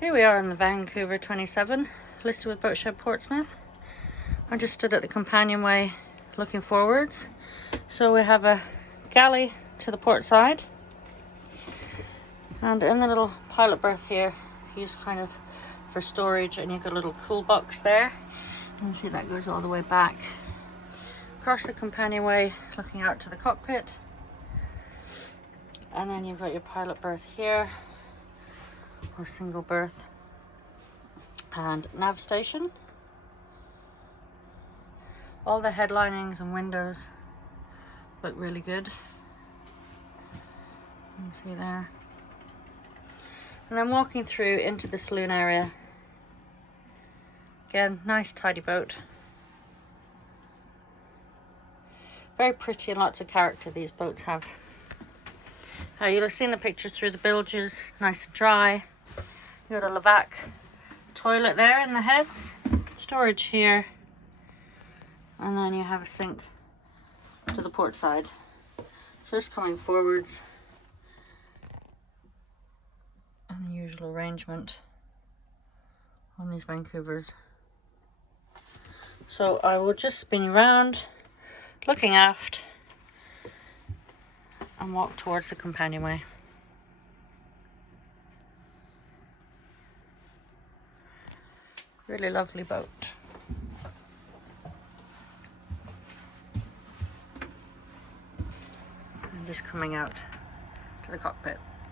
Here we are in the Vancouver 27, listed with Boatshed Portsmouth. I just stood at the companionway looking forwards. So we have a galley to the port side, and in the little pilot berth here, used kind of for storage, and you've got a little cool box there. You can see that goes all the way back. Across the companionway, looking out to the cockpit. And then you've got your pilot berth here, or single berth, and nav station. All the headlinings and windows look really good. You can see there. And then walking through into the saloon area. Again, nice tidy boat. Very pretty and lots of character these boats have. You'll have seen the picture through the bilges, nice and dry. You've got a Lavac toilet there in the heads, storage here, and then you have a sink to the port side. Just coming forwards, and the usual arrangement on these Vancouvers. So I will just spin you around, looking aft, and walk towards the companionway. Really lovely boat. And just coming out to the cockpit.